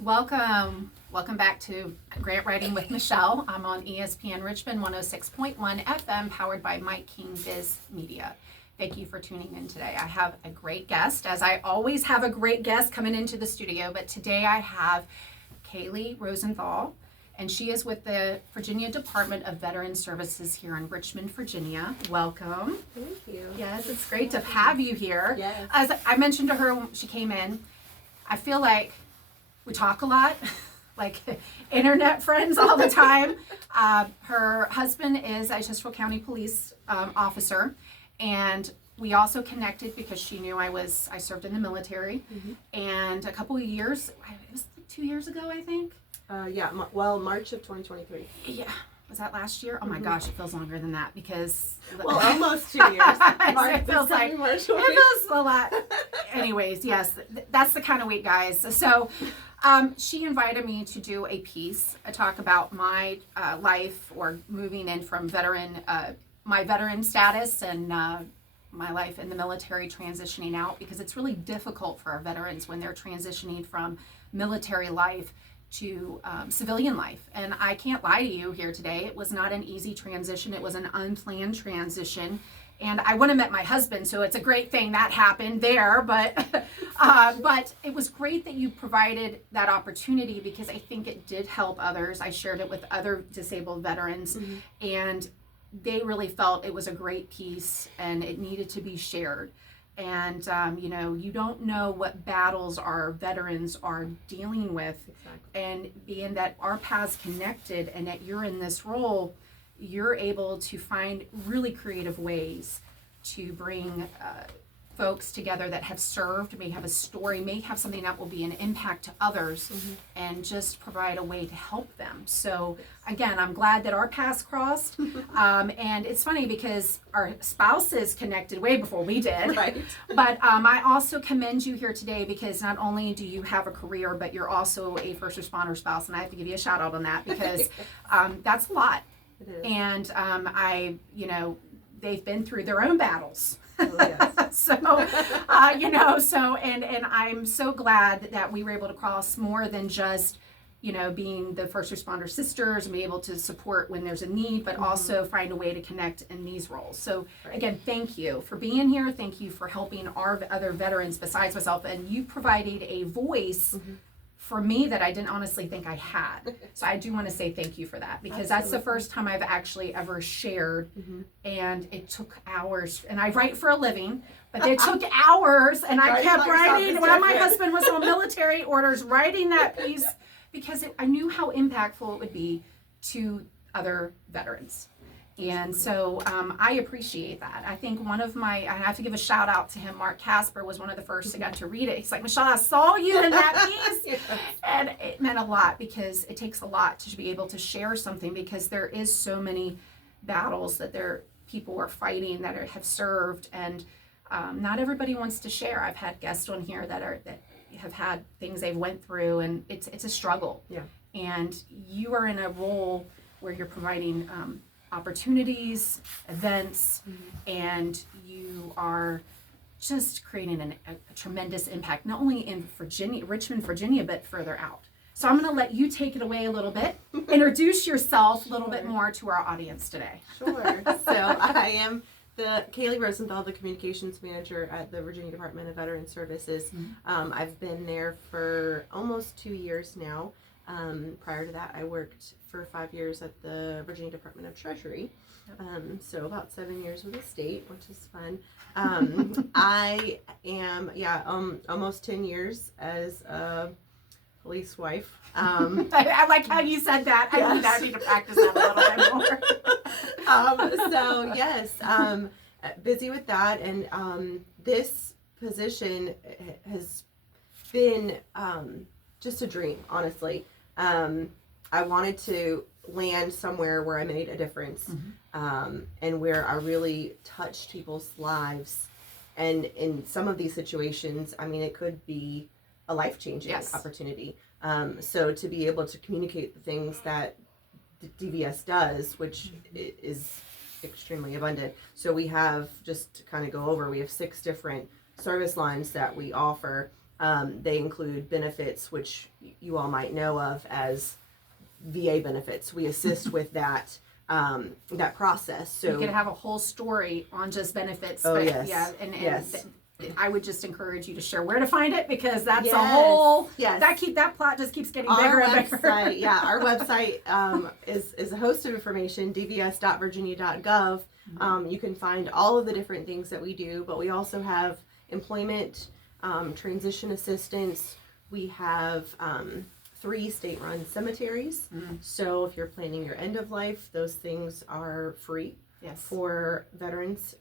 Welcome back to Grant Writing with Michelle. I'm on ESPN Richmond 106.1 FM, powered by Mike King Biz Media. Thank you for tuning in today. I have a great guest, as I always have a great guest coming into the studio, but today I have Kaylee Rosenthal, and she is with the Virginia Department of Veterans Services here in Richmond, Virginia. Welcome. Thank you. Yes, it's great to have you here. Yes. As I mentioned to her when she came in, I feel like we talk a lot, like internet friends all the time. Her husband is a Chester County Police officer, and we also connected because she knew I served in the military, and a couple of years, it was like 2 years ago, I think. March of 2023. Yeah. Was that last year? Oh my gosh, it feels longer than that because... Well, almost 2 years. It feels like... March. It feels a lot. Anyways, yes, that's the kind of week, guys. So she invited me to do a piece, a talk about my life or moving in from my veteran status and my life in the military transitioning out, because it's really difficult for our veterans when they're transitioning from military life to civilian life. And I can't lie to you here today, it was not an easy transition. It was an unplanned transition, and I wouldn't have met my husband, so it's a great thing that happened there. But it was great that you provided that opportunity, because I think it did help others. I shared it with other disabled veterans, and they really felt it was a great piece and it needed to be shared. And, you don't know what battles our veterans are dealing with. Exactly. And being that our paths connected and that you're in this role, you're able to find really creative ways to bring folks together that have served, may have a story, may have something that will be an impact to others, and just provide a way to help them. So again, I'm glad that our paths crossed. And it's funny because our spouses connected way before we did. Right. But I also commend you here today, because not only do you have a career, but you're also a first responder spouse. And I have to give you a shout out on that, because that's a lot. It is. And they've been through their own battles. Oh, yes. So, and I'm so glad that we were able to cross more than just, being the first responder sisters and be able to support when there's a need, but also find a way to connect in these roles. So again, thank you for being here. Thank you for helping our other veterans besides myself. And you provided a voice for me that I didn't honestly think I had. So I do want to say thank you for that, because that's the first time I've actually ever shared, and it took hours. And I write for a living, but it took hours, and I kept writing while my husband was on military orders, writing that piece, because I knew how impactful it would be to other veterans. And so I appreciate that. I think I have to give a shout out to him. Mark Casper was one of the first that got to read it. He's like, Michelle, I saw you in that piece. Yes. And it meant a lot, because it takes a lot to be able to share something, because there is so many battles that people are fighting that have served, and not everybody wants to share. I've had guests on here that have had things they've went through, and it's a struggle. Yeah. And you are in a role where you're providing opportunities, events, and you are just creating a tremendous impact, not only in Richmond, Virginia, but further out. So I'm going to let you take it away a little bit, introduce yourself a little bit more to our audience today. Sure. So I am Kaylee Rosenthal, the communications manager at the Virginia Department of Veterans Services. I've been there for almost 2 years now. Prior to that, I worked for 5 years at the Virginia Department of Treasury. So about 7 years with the state, which is fun. I am, almost 10 years as a police wife. I like how you said that. Yes. I need to practice that a little bit more. Busy with that, and this position has been just a dream, honestly. I wanted to land somewhere where I made a difference, and where I really touched people's lives. And in some of these situations, I mean, it could be a life-changing opportunity. So to be able to communicate the things that DVS does, which is extremely abundant. So we have, just to kind of go over, we have 6 different service lines that we offer. They include benefits, which you all might know of as VA benefits. We assist with that process. So you could have a whole story on just benefits. Oh, but yes. Yeah, and Yes. I would just encourage you to share where to find it, because that's a Yes. whole Yes. that plot just keeps getting Our bigger and bigger. website, yeah, our website is a host of information, dvs.virginia.gov. You can find all of the different things that we do, but we also have employment, transition assistance. We have 3 state-run cemeteries. So if you're planning your end of life, those things are free Yes. for veterans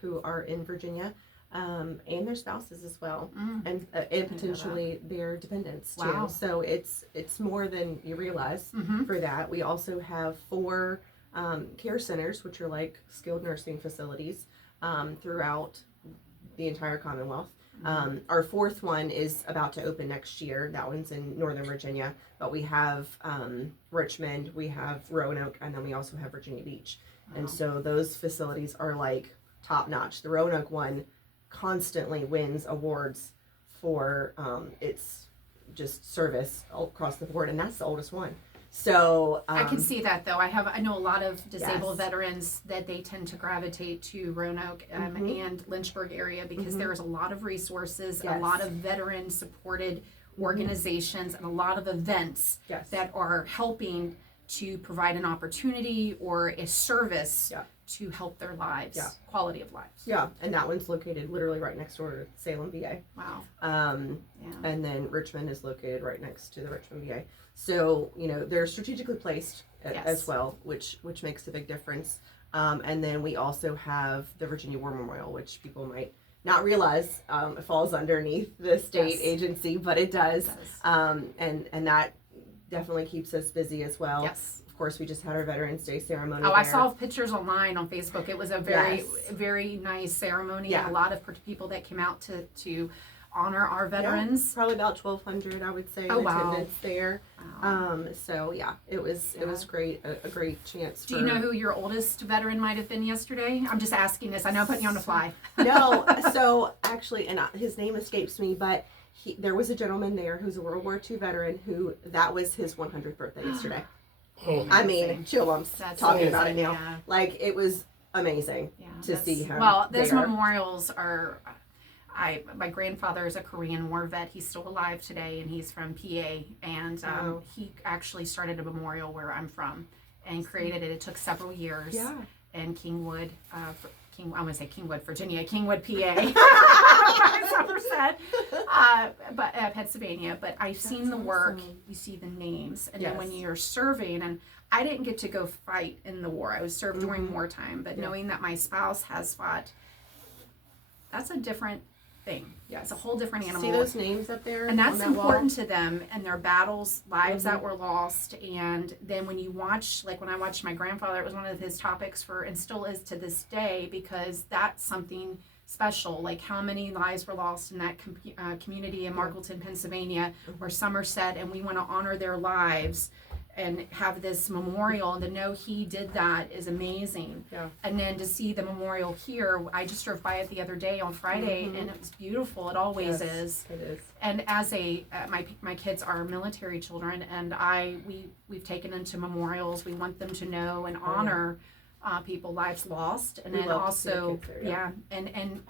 who are in Virginia. And their spouses as well, and potentially their dependents too. Wow. So it's more than you realize for that. We also have 4 care centers, which are like skilled nursing facilities throughout the entire Commonwealth. Our 4th one is about to open next year. That one's in Northern Virginia, but we have Richmond, we have Roanoke, and then we also have Virginia Beach. And so those facilities are like top notch. The Roanoke one constantly wins awards for its just service across the board, and that's the oldest one. So I can see that, though. I know a lot of disabled Yes. veterans that they tend to gravitate to Roanoke and Lynchburg area, because there's a lot of resources, a Yes. lot of veteran supported organizations, and a lot of events Yes. that are helping to provide an opportunity or a service Yeah. to help their lives, Yeah. quality of lives. Yeah, and that one's located literally right next door to Salem, VA. Wow. Yeah. And then Richmond is located right next to the Richmond VA. So, they're strategically placed Yes. as well, which makes a big difference. And then we also have the Virginia War Memorial, which people might not realize it falls underneath the state Yes. agency, but it does. It does. And that definitely keeps us busy as well. Yes. Of course, we just had our Veterans Day ceremony. Oh, I there. saw pictures online on Facebook. It was a very, Yes. very nice ceremony. Yeah. And a lot of people that came out to honor our veterans. Probably about 1,200, I would say, Oh, in wow. attendance there. So yeah, it was great, a great chance. Do you know who your oldest veteran might have been yesterday? I'm just asking this. I know I'm putting you on the fly. No, so actually, and his name escapes me, but there was a gentleman there who's a World War II veteran who that was his 100th birthday yesterday. I mean, chill bumps That's talking about it amazing, now. yeah. Like, it was amazing to that's- see him. Well, those there. memorials are. My grandfather is a Korean War vet. He's still alive today, and he's from PA. And Wow. he actually started a memorial where I'm from, and created it. It took several years. Yeah. And Kingwood, I'm going to say Kingwood, Virginia, Kingwood, PA, Somerset, but Pennsylvania. But I've seen the work. awesome. You see the names, and then when Yes. you're serving, and I didn't get to go fight in the war. I was served during wartime, but knowing that my spouse has fought, that's a different thing. Yes. It's a whole different animal. See those names up there? And that's on that important wall? to them and their battles, lives that were lost. And then when you watch, like when I watched my grandfather, it was one of his topics and still is to this day, because that's something special. Like how many lives were lost in that community in Markleton, Pennsylvania, or Somerset, and we want to honor their lives and have this memorial, and to know he did that is amazing. Yeah. And then to see the memorial here, I just drove by it the other day on Friday, and it was beautiful. It always Yes, is. It is. And as my kids are military children, and we've taken them to memorials. We want them to know and honor people, lives lost, and We then love to see the also kids there, and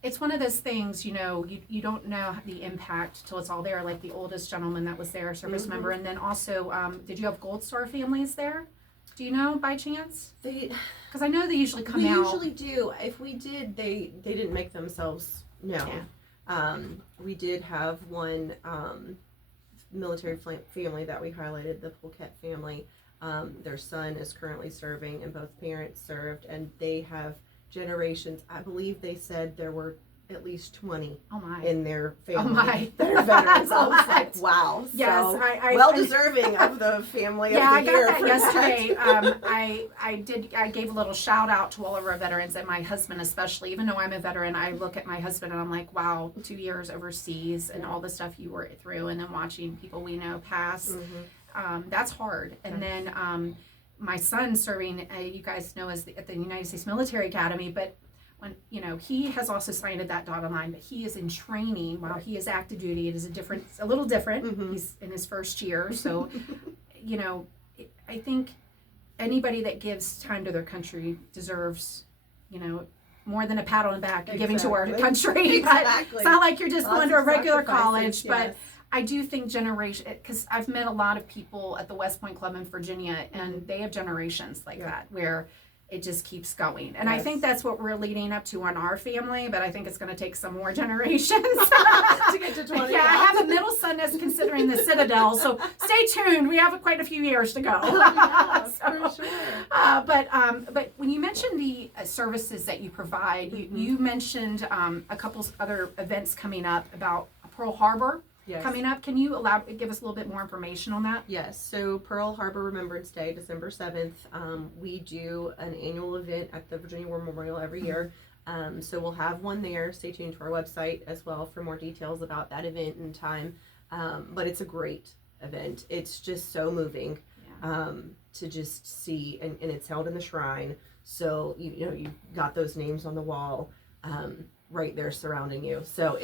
it's one of those things, you don't know the impact till it's all there. Like the oldest gentleman that was there, service member, and then also, did you have Gold Star families there? Do you know by chance? Because I know they usually come We out. usually do. If we did, they didn't make themselves known. Yeah. We did have one military family that we highlighted, the Polkett family. Their son is currently serving, and both parents served, and they have generations. I believe they said there were at least 20 Oh my. in their family my. that are veterans. That's a I was like, lot. wow. Yes, so I well deserving of the family Yeah, I of the got year that for yesterday. that. I gave a little shout out to all of our veterans, and my husband especially. Even though I'm a veteran, I look at my husband and I'm like, wow, 2 years overseas and all the stuff you were through, and then watching people we know pass. That's hard. And then my son serving, you guys know, at the United States Military Academy, but when, he has also signed that dotted line, but he is in training while he is active duty. It is a little different. He's in his first year. So, I think anybody that gives time to their country deserves, more than a pat on the back and giving to our country. But it's not like you're just going to a regular college. But I do think because I've met a lot of people at the West Point Club in Virginia, and they have generations like that where it just keeps going. And I think that's what we're leading up to on our family, but I think it's going to take some more generations to get to 20. Yeah, I have a middle son that's considering the Citadel, so stay tuned. We have quite a few years to go. For sure. But when you mentioned the services that you provide, you mentioned a couple other events coming up about Pearl Harbor. Yes. Coming up. Can you give us a little bit more information on that? Yes. So Pearl Harbor Remembrance Day, December 7th, we do an annual event at the Virginia War Memorial every year. So we'll have one there. Stay tuned to our website as well for more details about that event and time. But it's a great event. It's just so moving to just see, and it's held in the shrine. So you've got those names on the wall right there surrounding you. So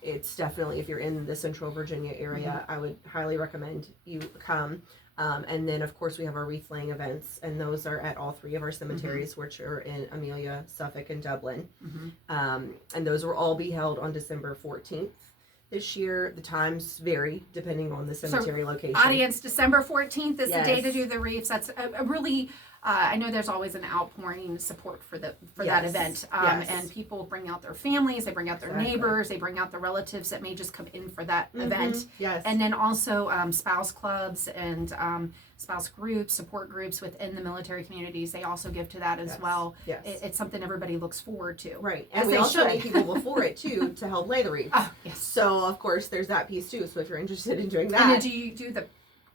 it's definitely, if you're in the Central Virginia area, I would highly recommend you come. And then, of course, we have our wreath laying events, and those are at all three of our cemeteries, which are in Amelia, Suffolk, and Dublin. And those will all be held on December 14th. This year, the times vary depending on the cemetery location. Audience, December 14th is the day to do the wreaths. That's a really... I know there's always an outpouring support for that event, and people bring out their families, they bring out their neighbors, they bring out the relatives that may just come in for that event. Yes. And then also spouse clubs and spouse groups, support groups within the military communities. They also give to that as well. Yes. It's something everybody looks forward to. Right, and we also need people before it too to help lay the wreaths. Oh, yes. So of course there's that piece too. So if you're interested in doing that, and then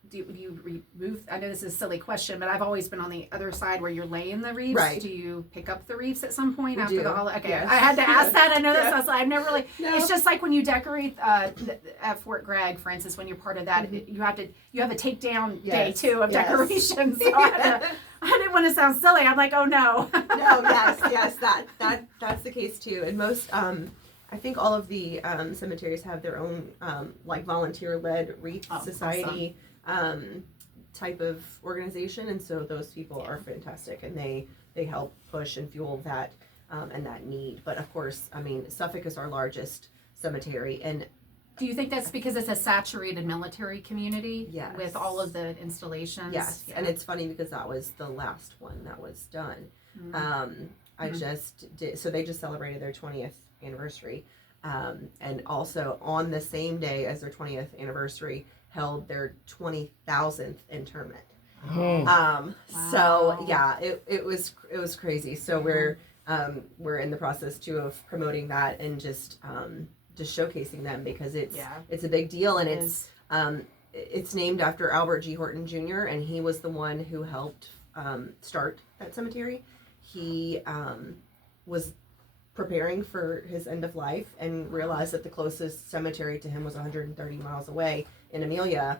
do you remove, I know this is a silly question, but I've always been on the other side where you're laying the wreaths. Right. Do you pick up the wreaths at some point after do. the holiday? Okay, Yes. I had to ask that. I know that's also, I've never really, No. it's just like when you decorate at Fort Gregg, for instance, when you're part of that, you have a takedown day too of decorations. So I didn't want to sound silly. I'm like, oh no. No, yes, that's the case too. And most, I think all of the cemeteries have their own like volunteer-led wreath society type of organization, and so those people are fantastic, and they help push and fuel that and that need. But of course, I mean, Suffolk is our largest cemetery, and do you think that's because it's a saturated military community? Yes. With all of the installations? Yes, and it's funny because that was the last one that was done. I just did, so they just celebrated their 20th anniversary, and also on the same day as their 20th anniversary held their 20,000th interment. So yeah, it was crazy. So we're in the process too of promoting that and just showcasing them because it's a big deal, and it's named after Albert G. Horton Jr., and he was the one who helped start that cemetery. He was preparing for his end of life and realized that the closest cemetery to him was 130 miles away in Amelia,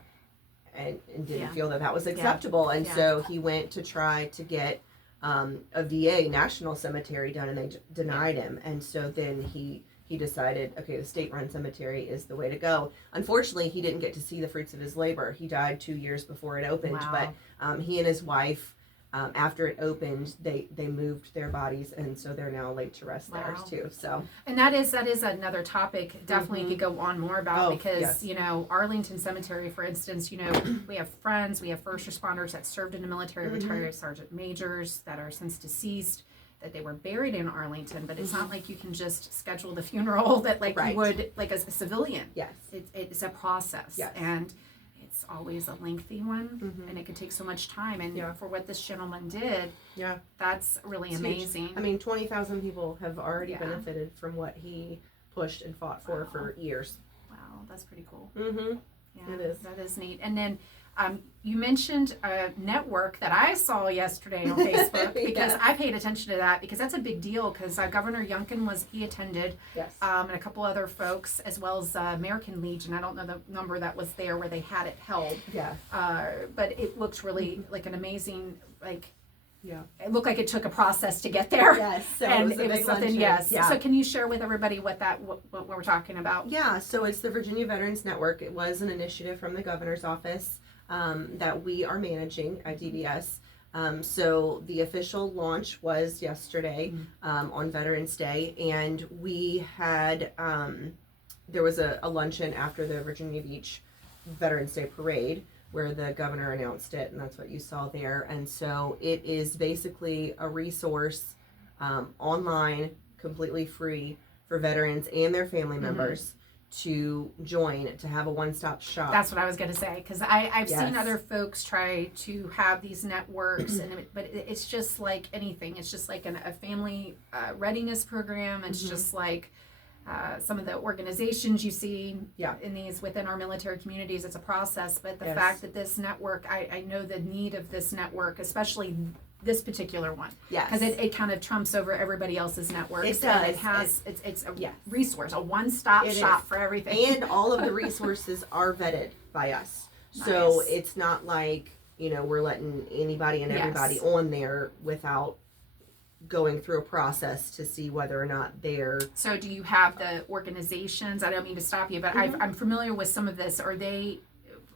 and didn't feel that was acceptable. And so he went to try to get a VA national cemetery done, and they denied him. And so then he decided, okay, the state-run cemetery is the way to go. Unfortunately, he didn't get to see the fruits of his labor. He died 2 years before it opened. But he and his wife, after it opened, they moved their bodies, and so they're now laid to rest there too. So, and that is another topic. Definitely could go on more about because Arlington Cemetery, for instance, we have friends, we have first responders that served in the military, retired sergeant majors that are since deceased, that they were buried in Arlington. But it's not like you can just schedule the funeral that you would like as a civilian. Yes, it's a process. Yes. And it's always a lengthy one, and it could take so much time. And for what this gentleman did, that's really amazing. Huge. I mean, 20,000 people have already benefited from what he pushed and fought for years. Wow, that's pretty cool. Yeah, it is. That is neat. And then you mentioned a network that I saw yesterday on Facebook because I paid attention to that because that's a big deal because Governor Youngkin he attended, and a couple other folks, as well as American Legion. I don't know the number that was there where they had it held. Yeah. But it looked really like an amazing Yeah. it looked like it took a process to get there. Yes. So And it was, a big something, luncheon. yes. Yeah. So can you share with everybody what we're talking about? Yeah, so it's the Virginia Veterans Network. It was an initiative from the governor's office that we are managing at DVS. So the official launch was yesterday on Veterans Day, and we had there was a luncheon after the Virginia Beach Veterans Day parade where the governor announced it, and that's what you saw there. And so it is basically a resource online, completely free for veterans and their family members to join, to have a one-stop shop. That's what I was going to say, because I've Yes. seen other folks try to have these networks, but it's just like anything. It's just like a family readiness program. It's just like some of the organizations you see in these within our military communities. It's a process, but the fact that this network, I know the need of this network, especially this particular one, because it kind of trumps over everybody else's networks. It does. And it has it's a resource, a one-stop shop for everything. And all of the resources are vetted by us. So Nice. it's not like, we're letting anybody and everybody on there without going through a process to see whether or not they're... So do you have the organizations? I don't mean to stop you, but I'm familiar with some of this. Are they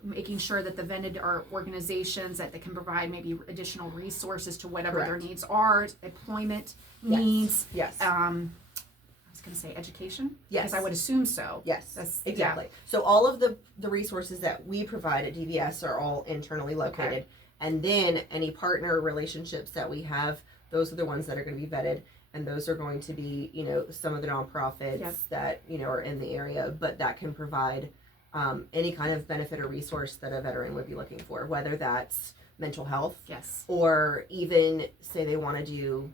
making sure that the vetted are organizations that they can provide maybe additional resources to whatever their needs are, employment needs? Yes. I was going to say education? Yes. Because I would assume so. Yes, That's, exactly. So all of the resources that we provide at DVS are all internally located. And then any partner relationships that we have, those are the ones that are going to be vetted. And those are going to be, some of the nonprofits that, are in the area, but that can provide any kind of benefit or resource that a veteran would be looking for, whether that's mental health Yes. or even say they want to do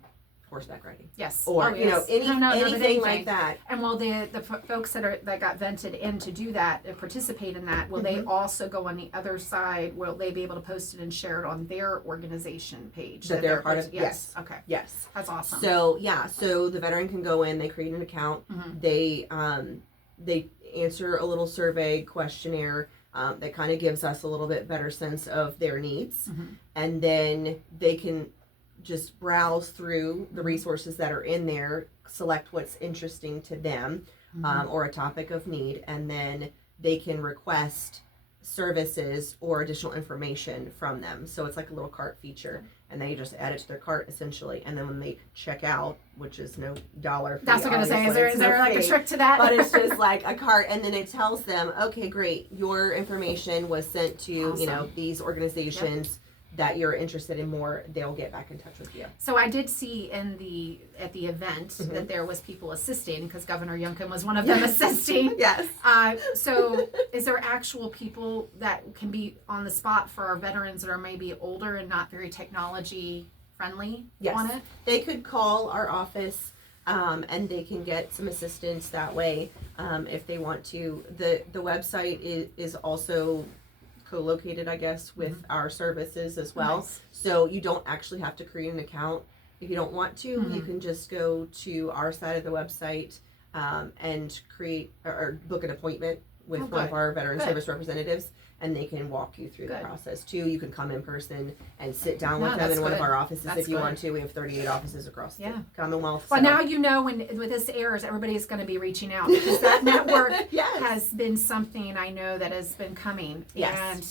horseback riding. Yes. Or, Oh, yes. anything like that. And will the folks that got vented in to do that, participate in that, will they also go on the other side? Will they be able to post it and share it on their organization page? That they're part of? Yes. Okay. Yes. That's awesome. So so the veteran can go in, they create an account, they answer a little survey questionnaire that kind of gives us a little bit better sense of their needs, and then they can just browse through the resources that are in there, select what's interesting to them, or a topic of need, and then they can request services or additional information from them. So it's like a little cart feature, and they just add it to their cart essentially, and then when they check out, which is no dollar fee, that's what I'm gonna say. Is there no like a fee, trick to that? but it's just like a cart, and then it tells them, okay, great, your information was sent to Awesome. these organizations that you're interested in more. They'll get back in touch with you. So I did see at the event that there was people assisting, because Governor Youngkin was one of them assisting. Yes. So is there actual people that can be on the spot for our veterans that are maybe older and not very technology friendly on it? They could call our office and they can get some assistance that way if they want to. The website is also co-located, I guess, with our services as well. Nice. So you don't actually have to create an account. If you don't want to, you can just go to our side of the website and create or book an appointment with one of our veteran service representatives, and they can walk you through the process too. You can come in person and sit down with them in one of our offices if you want to. We have 38 offices across the Commonwealth. Well, now you know when this airs, everybody's going to be reaching out, because that network has been something I know that has been coming. And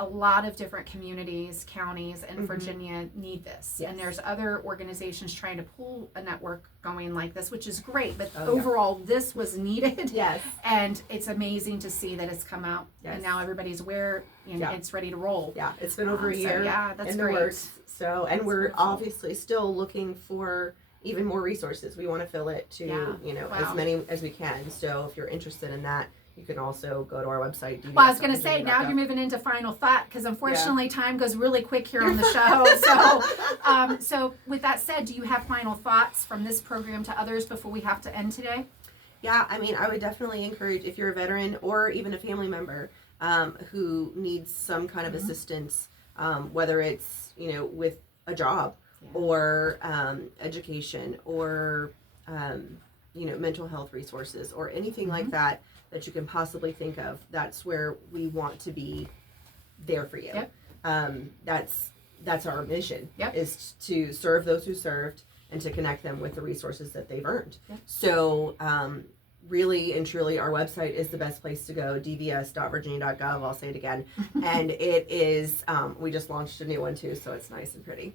a lot of different communities, counties in Virginia need this. And there's other organizations trying to pull a network going like this, which is great. But overall, this was needed. Yes. And it's amazing to see that it's come out. And now everybody's aware and it's ready to roll. Yeah, it's been over a year that's in the great. works. So, and That's we're wonderful. obviously still looking for even more resources. We want to fill it to, as many as we can. So if you're interested in that, you can also go to our website. Well, I was going to say, now you're moving into final thought, because unfortunately time goes really quick here on the show. So, so with that said, do you have final thoughts from this program to others before we have to end today? Yeah, I mean, I would definitely encourage, if you're a veteran or even a family member who needs some kind of assistance, whether it's, with a job or education or, mental health resources or anything like that you can possibly think of, that's where we want to be there for you. Yep. That's that's our mission. Yep. Is to serve those who served and to connect them with the resources that they've earned. Yep. So really and truly, our website is the best place to go, dvs.virginia.gov. I'll say it again. And it is, we just launched a new one too, so it's nice and pretty.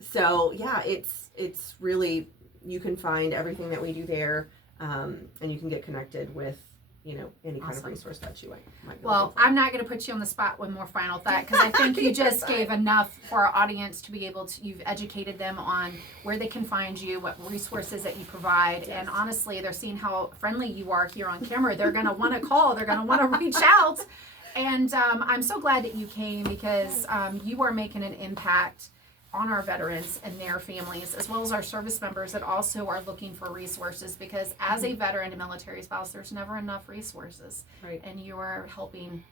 So yeah, it's really, you can find everything that we do there, and you can get connected with, you know, any kind of Awesome. resource that you might be Well, looking for. I'm not going to put you on the spot with more final thought because I think you just gave enough for our audience to be able to, you've educated them on where they can find you, what resources that you provide. Yes. And honestly, they're seeing how friendly you are here on camera. They're going to want to call, they're going to want to reach out. And I'm so glad that you came because you are making an impact on our veterans and their families, as well as our service members that also are looking for resources, because as a veteran and military spouse, there's never enough resources. Right. And you are helping,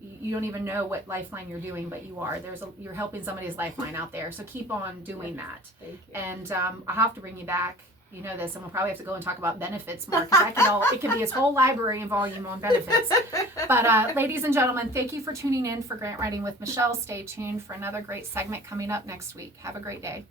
you don't even know what lifeline you're doing, but you are. You're helping somebody's lifeline out there. So keep on doing that. Thank you. And I'll have to bring you back. You know this, and we'll probably have to go and talk about benefits more, because it can be its whole library and volume on benefits. But ladies and gentlemen, thank you for tuning in for Grant Writing with Michelle. Stay tuned for another great segment coming up next week. Have a great day.